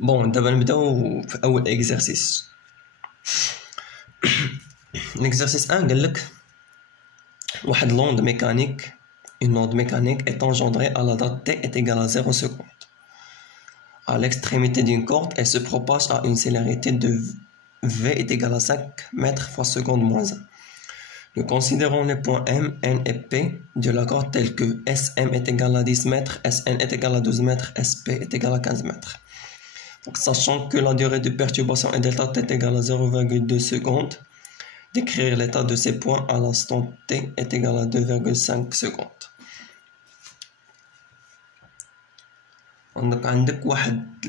بون دابا نبداو في اول اكزرسيس. l'exercice 1 قال لك واحد l'onde mécanique, une onde mécanique est engendrée à la date t est égale à 0 secondes. À l'extrémité d'une corde, elle se propage à une célérité de v est égale à 5 mètres par seconde moins 1. Nous considérons les points M, N et P de la corde tels que SM est égal à 10 mètres, SN est égal à 12 mètres, SP est égal à 15 mètres. Donc, sachant que la durée de perturbation est delta t est égale à 0,2 secondes, d'écrire l'état de ces points à l'instant t est égal à 2,5 secondes. Donc, عندك واحد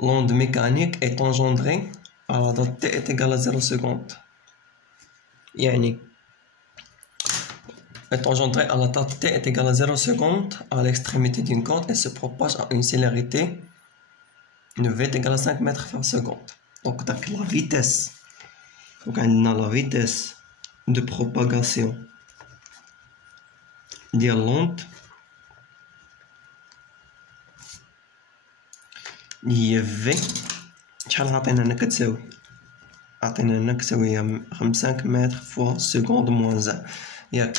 l'onde mécanique est engendrée à la date t est égal à 0 secondes. يعني est engendrée à la date t est égal à 0 secondes à l'extrémité d'une corde et se propage à une célérité de v est égal à 5 mètres par seconde. Donc la vitesse, donc on a la vitesse de propagation de l'onde هي v شحال عطينا هنا كتساوي؟ عطينا هنا كتساوي 5 متر فوا سكوند موان 1 ياك.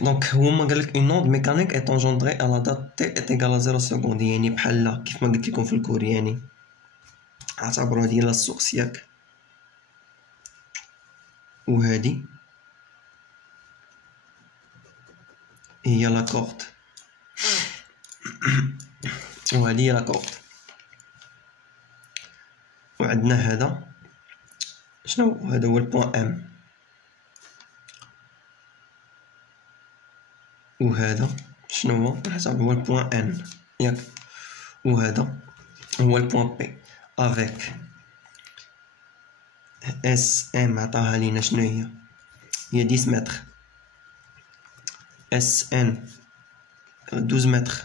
دونك هما قالك une onde mécanique est engendrée à la date t est égale à 0 secondes، يعني بحال كيف ما قلت لكم في الكور، يعني اعتبروا هادي لا السورس ياك، وهادي هي لا كورد، وهادي هي لا كورد، وعندنا هذا شنو هذا هو البوان ام، وهذا شنو هو حسب هو البوان ان ياك، وهذا هو البوان بي افيك اس ام عطاها لينا شنو هي 10 متر، اس ان 12 متر،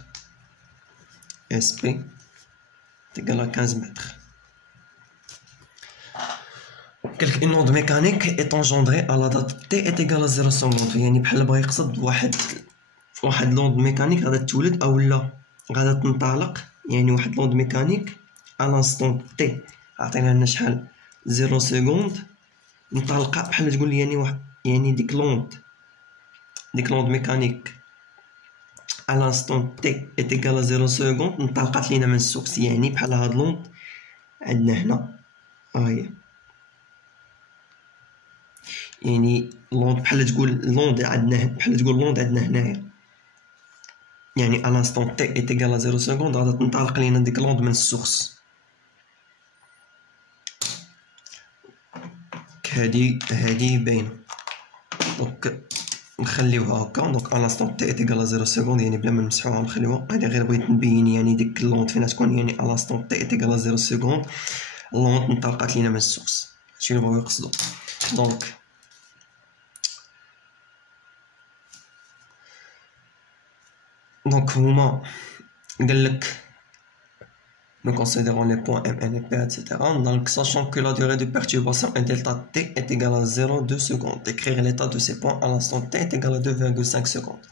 اس بي تيقال 15 متر. Une onde mécanique est engendrée à la date t est égale à 0 secondes، يعني بحال بغا يقصد واحد لوند ميكانيك غادا تولد او لا غادا تنطلق، يعني واحد لوند ميكانيك على لانستون تي عطينا لنا شحال 0 سكوند مطلقه، بحال تقول لي يعني ديك لوند ميكانيك على لانستون تي est égal à 0 سكوند انطلقت لينا من السورس، يعني بحال هاد لوند عندنا هنا هاهي، يعني لوند بحال تقول لوند عندنا بحال تقول لوند عندنا هنايا، يعني على لانستون تي est égal à 0 سكوند غادا تنطلق لينا ديك لوند من السورس. هادي باينه، دونك نخليوها هكا. دونك على لانستون تي est égal à 0 سكوند يعني بلا ما نمسحوها نخليوها، هادي غير بغيت نبين يعني ديك لوند فين تكون، يعني على لانستون تي est égal à 0 سكوند لوند انطلقت لينا من السورس، هادشي اللي بغاو يقصدو. Donc, هما قال لك nous considérons les points M, N et P, etc. Donc, sachant que la durée de perturbation est delta t est égale à 0,2 secondes, écrire l'état de ces points à l'instant t est égal à 2,5 secondes.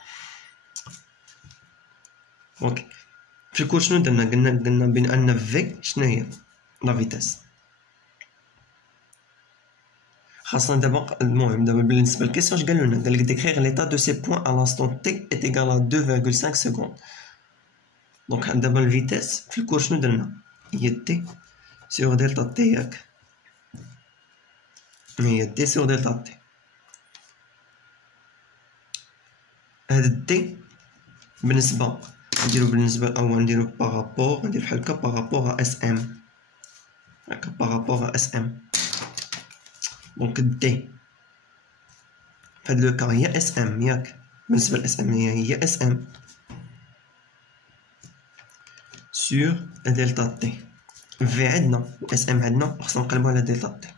Ok. في الكل شنو درنا؟ قلنا بين أن V شنو هي؟ لا فيتاس. خاصنا دابا المهم دابا بالنسبة للكيسيون اش قالو لنا؟ قال لك décrire l'état de ces points à l'instant t est égal à 2,5 secondes. دونك دابا الفيتاس في الكور شنو درنا؟ هي تي سيغ دلتا تي ياك، هي تي سيغ دلتا تي. هاد تي بالنسبة أو نديرو بارابور، ندير بحال هكا بارابور اس ام، هكا بارابور اس ام. دونك تي فهاد لو كا هي اس ام ياك، بالنسبة ل اس ام هي اس ام sur delta t. V عندنا و اس ام عندنا، خصنا نقلبو على دلتا تي.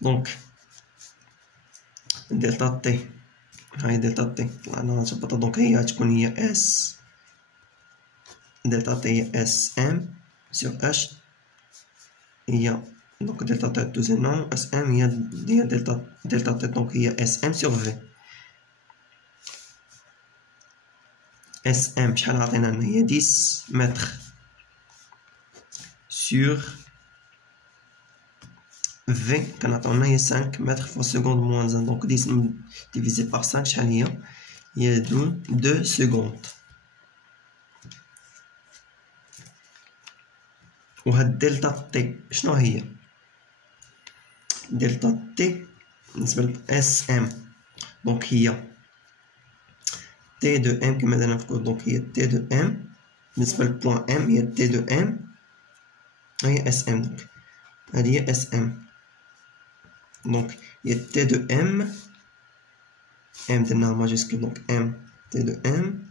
دونك دلتا تي هاي دلتا تي طلعنا نظبطها، دونك هي تكون هي اس دلتا تي هي اس ام sur h هي دونك دلتا تي دوزيام اس ام هي دلتا تي، دونك هي اس ام sur v. SM شحال عطينا لنا هي 10 متر sur V كنعطيونا هي 5 متر في سكوند موان 1 دونك 10 ديفيزي بار 5 شحال هي 2 سكوند. وهاد دلتا تي شنو هي؟ دلتا تي بالنسبة ل SM دونك هي تي دو ام كما درنا في الكود، دونك هي تي دو ام بالنسبة لبوان ام هي تي دو ام هي اس ام، دونك هادي هي اس ام، دونك هي تي دو ام درناها ماجيسكول دونك ام تي دو ام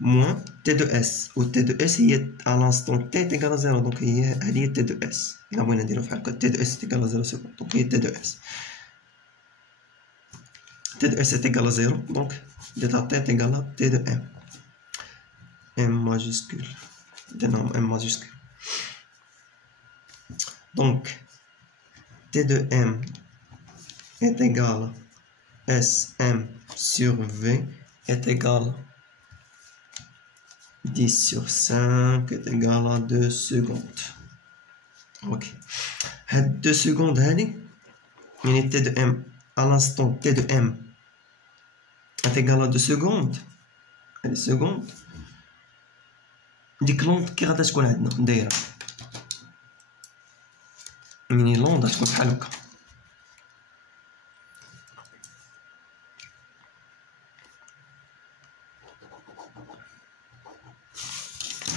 موان تي دو اس، و تي دو اس هي الانستون تي تيكال زيرو، دونك هادي هي تي دو اس. إلا بغينا نديرو بحال هكا تي دو اس تيكال زيرو سكوند، دونك هي تي دو اس. T de S est égal à 0, donc delta T est égal à T de M. M majuscule. Dénomme M majuscule. Donc, T de M est égal à SM sur V est égal à 10 sur 5 est égal à 2 secondes. Ok. 2 secondes, يعني T de M à l'instant T de M est égal à 2 secondes. هادي secondes ديك لوند كي غادا تكون عندنا دايره، يعني لوند غتكون بحال هكا.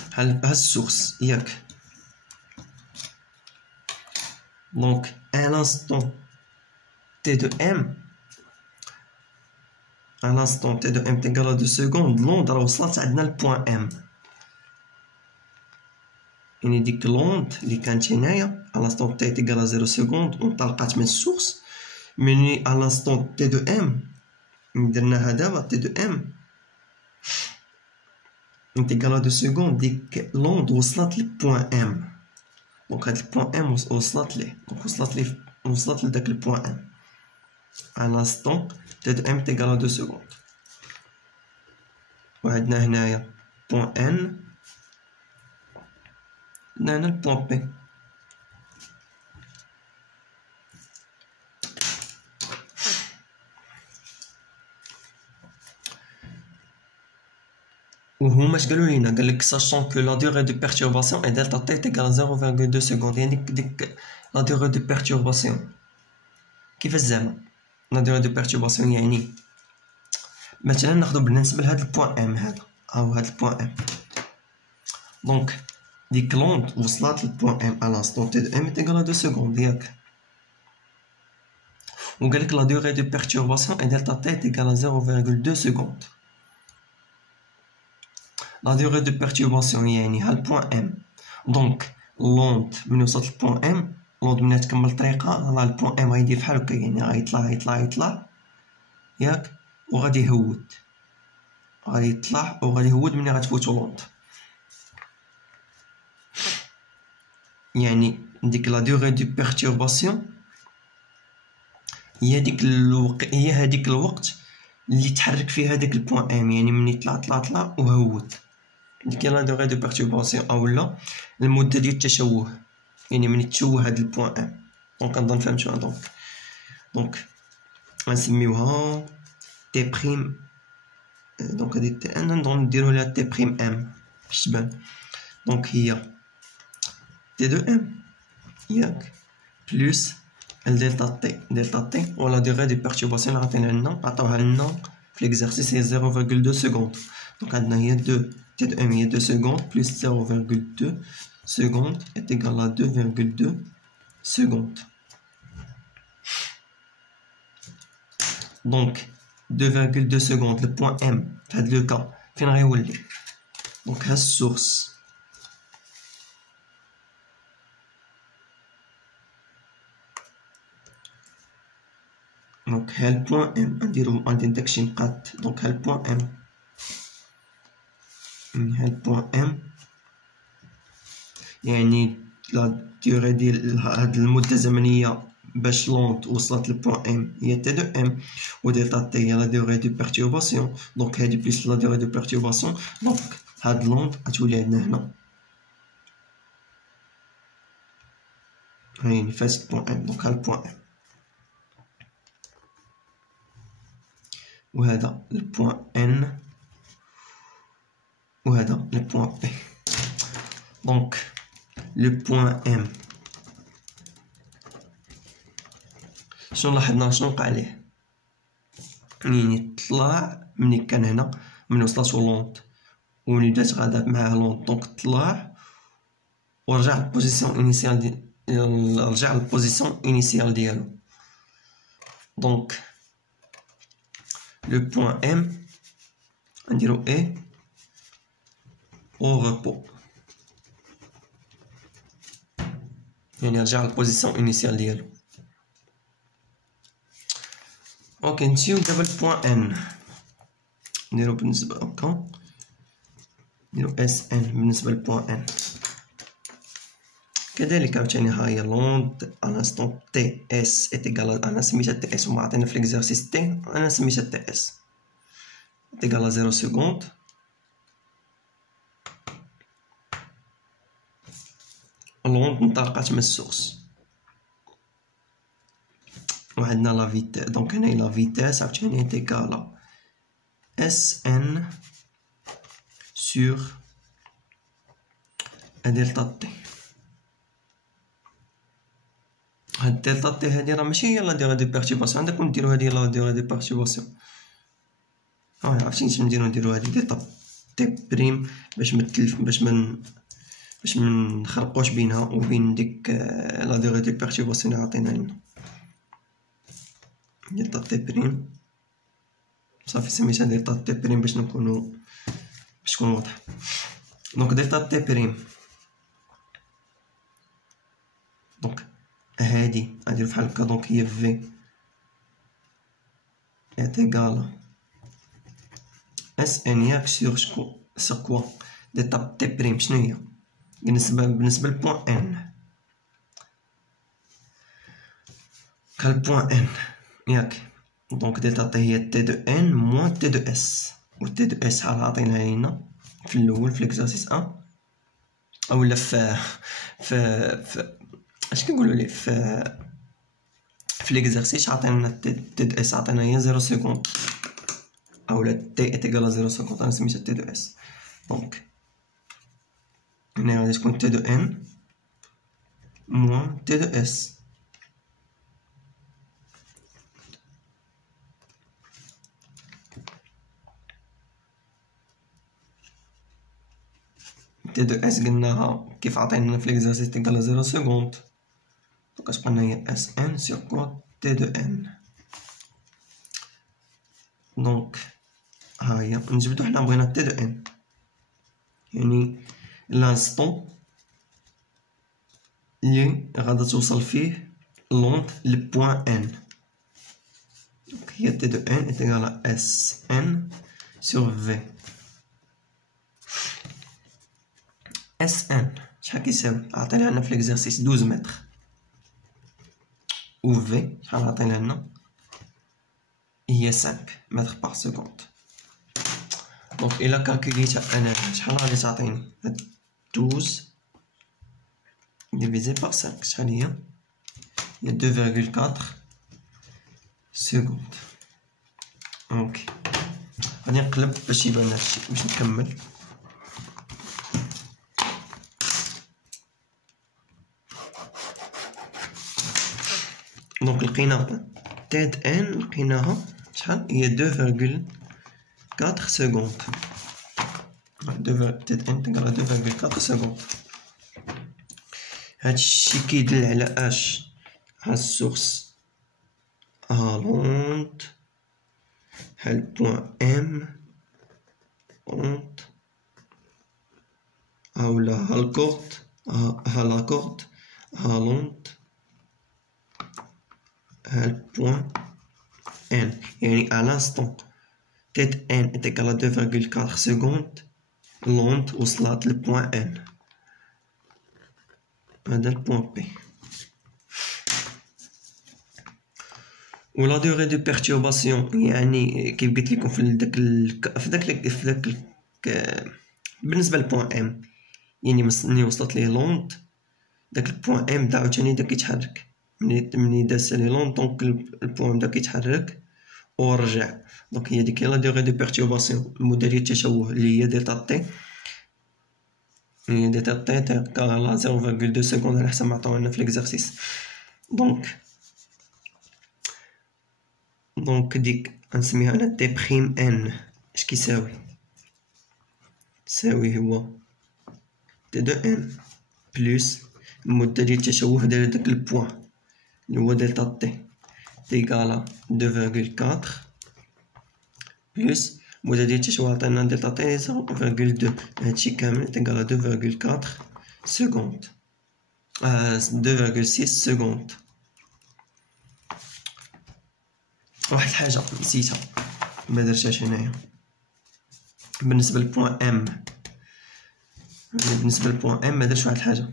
بحال السورس ياك. دونك à l'instant T de M à l'instant T de M est égal à 2 secondes، لوند راه وصلت عندنا لبوان M، يعني ديك لوند اللي كانت هنايا à l'instant T est égal à 0 secondes وانطلقات من السورس، ملي à l'instant T de M درناها دابا T de M est égal à 2 secondes، ديك لوند وصلت لبوان M، دونك هاد البوان M وصلت ليه، دونك وصلت لداك البوان M à l'instant T de M est égal à 2 secondes. وعندنا هنايا point N، عندنا هنا البوان P. وهما اش قالوا لينا؟ قال لك sachant que la durée de perturbation est delta t est égale à 0,2 secondes، يعني ديك la durée de perturbation كيفاش زعما la durée de perturbation؟ يعني مثلا ناخدو بالنسبه لهاد البوان ام، هذا او هاد البوان ام، دونك ديك لوند وصلت للبوان ام على l'instant t de m est égal à 2 secondes ياك. وقال لك la durée de perturbation est delta t est égal à 0,2 secondes. La durée de perturbation يعني ها البوان ام، دونك لوند من وصلت للبوان ام، لوند من تكمل الطريقه راه البوان ام غيدير بحال هكا، يعني غيطلع ياك، وغادي يهود، غادي يطلع وغادي يهود ملي غتفوتو لوند. يعني ديك لا دوغي دو بيرتورباسيون هي هاديك الوقت اللي تحرك فيه هداك البوان ام، يعني مني طلع وهود، ديك لا دوغي دو بيرتورباسيون اولا المده ديال التشوه، يعني مني تشوه هاد البوان ام. دونك كنظن فهمتوها. دونك غنسميوها تي بريم، دونك هادي تي ان نضرب نديرو لها تي بريم ام باش تبان. دونك هي تي دو ام ياك بلوس الدلتا تي ولا دوغي دو بيرتورباسيون اللي عطينا لنا، عطاوها لنا في ليكزارسيس هي 0,2 سكوند. دونك عندنا هي 2 تي دو ام هي 2 سكوند بلوس 0,2 secondes est égal à 2,2 secondes. Donc 2,2 secondes le point M في هذا لو كا فين غيولي؟ دونك ها السورس، دونك ها البوان ام غندير داكشي نقاد، دونك ها البوان ام، ها البوان ام يعني لا ديوري ديال هاد المده الزمنيه باش لونت وصلت للبوان ام هي تي دو ام، و دلتا تي هي لا ديغري دو بيرتورباسيون، دونك هادي بليس لا ديغري دو بيرتورباسيون، دونك هاد لونت غتولي عندنا هنا هايني فاس البوان ام، دونك ها البوان ام، وهذا البوان ان، وهذا البوان بي. دونك لو بوان ام شنو لاحظنا شنو وقع ليه؟ يعني طلع ملي كان هنا ملي وصلاتو لونت وملي بدات غادا معاه لونت، دونك طلع ورجع للبوزيسيون انيسيال رجع للبوزيسيون انيسيال ديالو. دونك لو بوان ام نديرو اي او ريبو، يعني رجع للبوزيسيون انيسيال ديالو. اوكي نمشيو دابا البوان ان، نديرو بالنسبه هكا، نديرو اس ان بالنسبه للبوان ان. كذلك عاوتاني ها هي لونت على انستون تي اس est égal انا سميتها تي اس وما عطينا في ليكزارسيس تي، انا سميتها تي اس est égal à 0 seconde. لونت انطلقت من السورس وعندنا لا فيتاس، دونك هنا لا فيتاس عاوتاني est égal à اس ان sur دلتا تي. هاد دلتا تي هادي راه ماشي هي لا ديغري دو بيرتورباسيون، عندكم نديرو هادي لا ديغري دو بيرتورباسيون. عرفتي نديرو هادي دلتا تي بريم باش باش منخرقوش بينها وبين ديك لا ديغري دو بيرتورباسيون اللي عطينا لنا. دلتا تي بريم صافي سميتها دلتا تي بريم باش تكون واضحة. دونك دلتا تي بريم، دونك هادي غنديرو بحال هكا، دونك هي في est égal اس ان ياك سور كوا ديتا تي بريم شنو هي بالنسبة للبوان ان، كالبوان ان ياك، دونك دلتا تي هي تي دو ان موان تي دو اس، و تي دو اس شحال عاطينها لينا في الاول في ليكزارسيس ان اولا في اش كنقولوا ليه في ليكزارسيس عطينا تي دو اس عطينا هي 0 سكوند اولا تي est égal à 0 سكوند، انا سميتها تي دو اس. دونك هنا غادي تكون تي دو ان موان تي دو اس، تي دو اس قلناها كيف عطينا في ليكزارسيس تي égal à 0 سكوند، دونك كتبقى لنا هي اس ان سور كوا تي دو ان. دونك ها هي نجبدو حنا بغينا تي دو ان، يعني لانستون اللي غادا توصل فيه لونت لبوان ان، دونك هي تي دو ان est égal à اس ان سور في. اس ان شحال كيساوي؟ عطينا لنا في ليكزارسيس 12 متر، و في شحال عطينا لنا؟ هي 5 متر باغ سكوند. دونك إلا كالكوليتها أنا شحال غادي تعطيني؟ 12 ديفيزي باغ 5 شحال هي؟ هي 2.4 سكوند. اوكي غادي نقلب باش يبان هادشي باش نكمل. دونك لقينا تيد ان لقيناها شحال هي 2.4 سكوند، تيد ان تقرا 2.4 سكوند. هادشي كيدل على اش؟ على السورس لونت، ها البوان ام لونت، اولا ها الكورد، ها لاكورد، ها لونت، ها البوان ان، يعني à l'instant tête n est égal à 2.4 secondes لونت وصلت للبوان ان، هذا البوان بي. ولا دوغي دو بيرتورباسيون يعني كيف قلت لكم في داك بالنسبه للبوان ام، يعني ملي وصلت ليه لوند داك البوان ام بدا عاوتاني بدا كيتحرك، ملي داز لي لوند دونك البوان بدا كيتحرك ورجع. دونك هي ديك لا دوغي دو بيرتورباسيون، المده ديال التشوه اللي هي ديتا تي، هي ديتا تي تاع 0.2 سكوند على حسب ما عطاونا في ليكزارسيس. دونك ديك غنسميها انا تي بريم ان، اش كيساوي؟ يساوي هو تي دو ان بلس المدة ديال التشوه ديال داك البوان اللي هو دلتا تي تيكالا 2.4 بلس المدة ديال التشوه عطينا دلتا تي 0.2، هادشي كامل تيكالا 2.4 سكوند 2.6 سكوند. واحد الحاجة نسيتها مدرتهاش هنايا بالنسبة للبوان ام، بالنسبة للبوان ام مدرتش واحد الحاجة،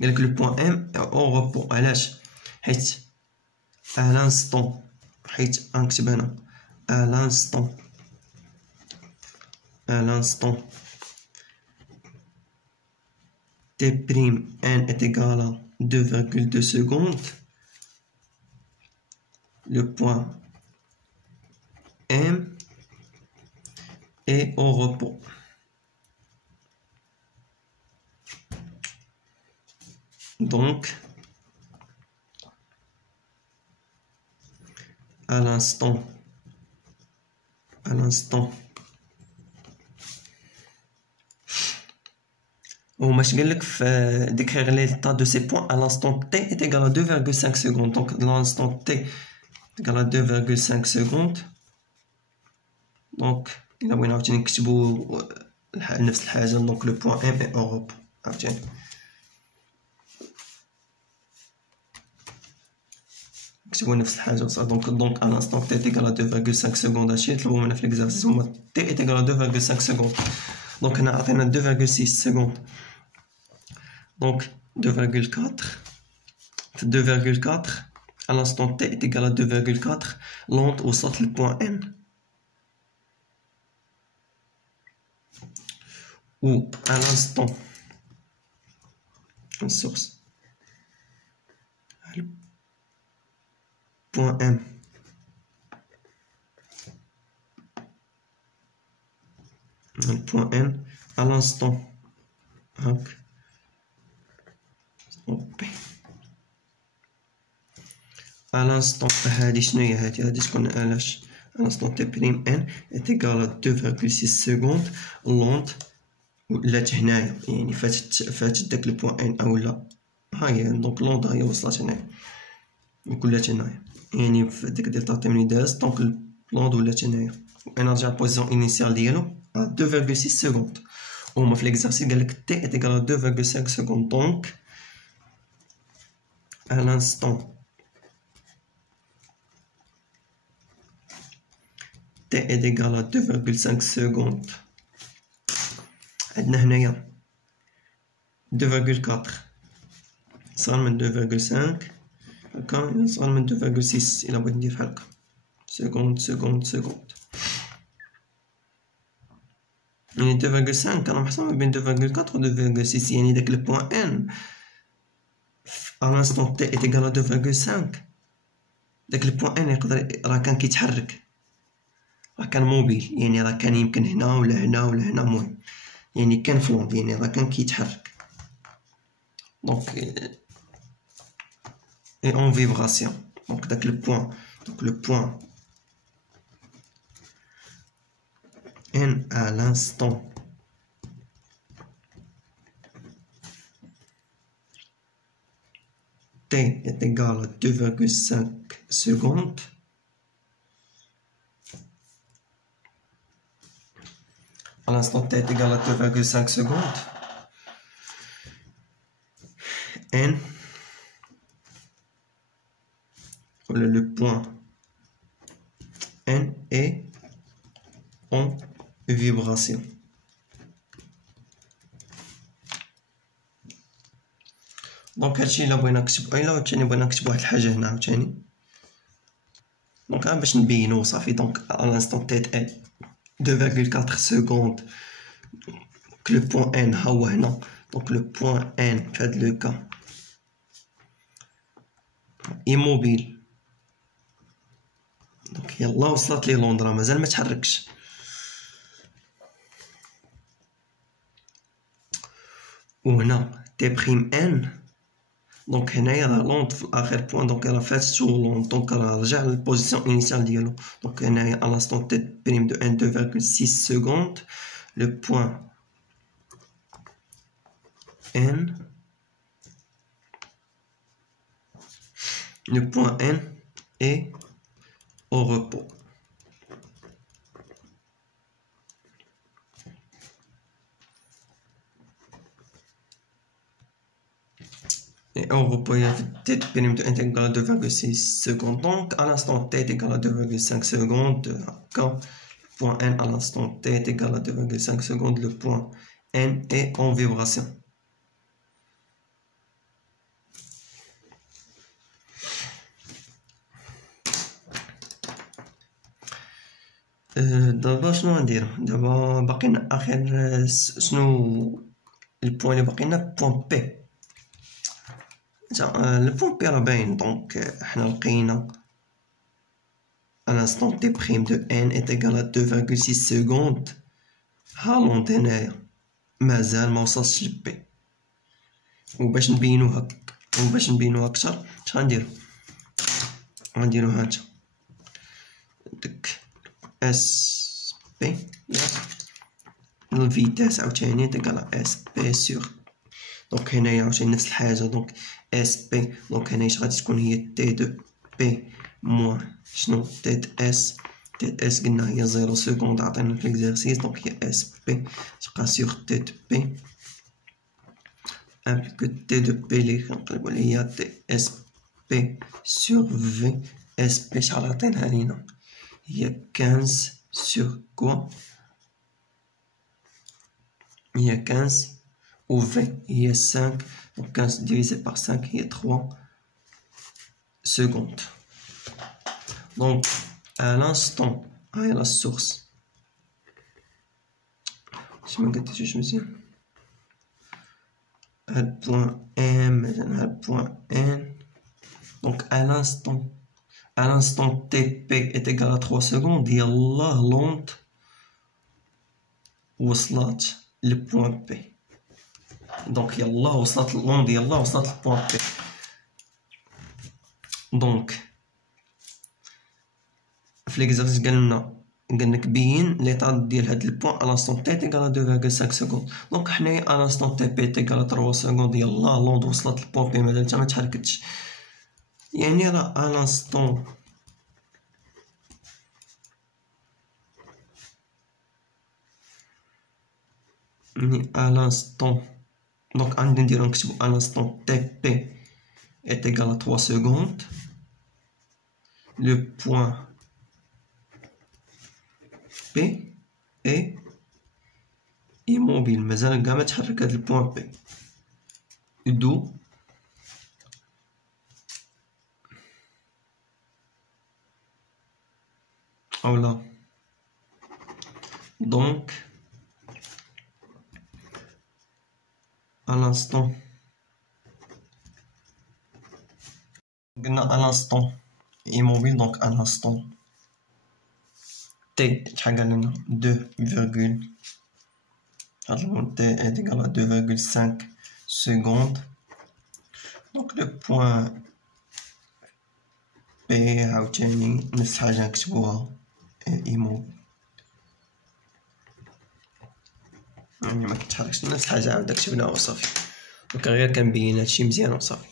قالك لو بوان ام او روبو. علاش؟ حيت لانستون، حيت غنكتب هنا لانستون تي بريم ان est égal à 2.2 secondes, le point M est au repos. Donc, à l'instant وماش قالك في décrire l'état de ces points à l'instant t est égal à 2.5 secondes. Donc l'instant t est égal à 2.5 secondes. Donc إلا بغينا عاوتاني نكتبو نفس الحاجة، دونك لو بوان M est au repos عاوتاني. نكتبو نفس الحاجة بصح. دونك à l'instant t est égal à 2.5 secondes، هادشي طلبو منا في l'exercice هما t est égal à 2.5 secondes. دونك هنا عطينا 2.6 secondes. Donc 2.4 à l'instant t est égal à 2.4 لونط وصلت للبوان n، ou à l'instant source point M le point N à l'instant à l'instant هادي شنو هي؟ هادي تكون علاش à l'instant t prime n est égal à 2.6 secondes لونط ولات هنايا، يعني فاتت داك البوان ان اولا ها هي. دونك لونط هي وصلت هنايا ولات هنايا، يعني في ديك دلتا تي مني داز دونك لونط ولات هنايا. انا رجع البوزيسيون انيسيال ديالو 2.6 سكوند، وهما في ليكزارسيس قالك تي est égal à 2.5 secondes. donc à l'instant t est égal à 2.5 secondes عندنا هنايا 2.4 صغر من 2.5 هكا، صغر من 2.6 إلا بغيت ندير بحال هكا سكوند. يعني 2.5 كان محصور ما بين 2.4 و 2.6، يعني داك البوان ان à l'instant t est égal à 2.5 داك البوان ان يقدر راه كان كيتحرك، راه كان موبيل، يعني راه كان يمكن هنا ولا هنا ولا هنا، المهم يعني كان فلوند، يعني راه كان كيتحرك. دونك et en vibration. Donc le point n à l'instant t est égal à 2.5 secondes à l'instant t est égal à 2.5 secondes, n le point n est en vibration. دونك هادشي الا بغينا نكتب الا عاوتاني بغينا نكتب واحد الحاجه هنا عاوتاني دونك باش نبينو صافي. دونك على لانستون تيت اي 2,4 secondes que le point N ها هو هنا. دونك لو بوين N في هاد لو كا ايموبيل. دونك يلا وصلت لي لندن مازال ما تحركش. وهنا تي بريم ان دونك هنايا راه لوند في الاخر بوين دونك راه فاتتو لوند دونك راه رجع للبوزيسيون انيسيال ديالو. دونك هنايا على لانستون تي بريم دو ان 2,6 secondes لو بوين ان le point N est au repos. Et au repos, il y a t périmètre intégral à 2,6 secondes. Donc, à l'instant t est égal à 2,5 secondes, quand le point N à l'instant t est égal à 2,5 secondes, le point N est en vibration. دابا شنو غندير دابا؟ باقينا اخر شنو البوين اللي باقينا؟ بوين بي. البوين بي راه باين. دونك حنا لقينا انستون تي بريم دو ان ايت ايكال ا 2,6 secondes. ها لونط هنايا مازال ما وصلش لبي. وباش نبينوها اكثر اش غنديرو؟ غنديرو هانتا ديك اس بي الفيتاس عاوتاني تيكال اس بي سور. دونك هنايا عاوتاني نفس الحاجه. دونك اس بي دونك هنايا غادي تكون هي تي دو بي موان شنو تيت اس. تيت اس قلنا هي 0 سكوند عطينا في ليكزارسيس. دونك هي اس بي تبقى سور تيت بي امبليكو تي دو بي لي كنقلبو عليا تي اس بي سور في. اس بي شحال عطيناها لينا؟ هي 15 sur quoi؟ هي 15 و V هي 5. donc 15 divisé par 5 هي 3 secondes. donc à l'instant هاي la source si ما قلتيش مزيان هاد بوين M هاد بوين N. donc à l'instant TP est égal à 3 secondes. يلاه لونط وصلت للبوين بي. دونك يلاه وصلت لوند يلاه وصلت للبوين بي. دونك في ليكزارسيس قالك بين ليطا ديال هاد البوين على لانستون تي تيكال 2,5 secondes. دونك حنايا على لانستون تي بي تيكال 3 secondes. يلاه لوند وصلت للبوين بي مازال حتى ما تحركتش. يعني راه à l'instant à l'instant donc غادي نديرو نكتبو à l'instant TP est égal à 3 secondes. le point P est immobile مازال كاع ما تحرك هاد البوين بي. دو voilà. donc à l'instant à l'instant immobile. donc à l'instant t شحال قال لنا 2, t est égal à 2,5 secondes. donc le point P عاوتاني نفس حاجه نكتبوها immobile يعني ما كتحركش. نفس الحاجه عاود كتبناها وصافي. دونك غير كنبين هادشي مزيان وصافي.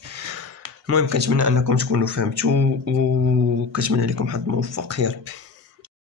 المهم كنتمنى انكم تكونوا فهمتوا وكنتمنى لكم حظ موفق يا ربي.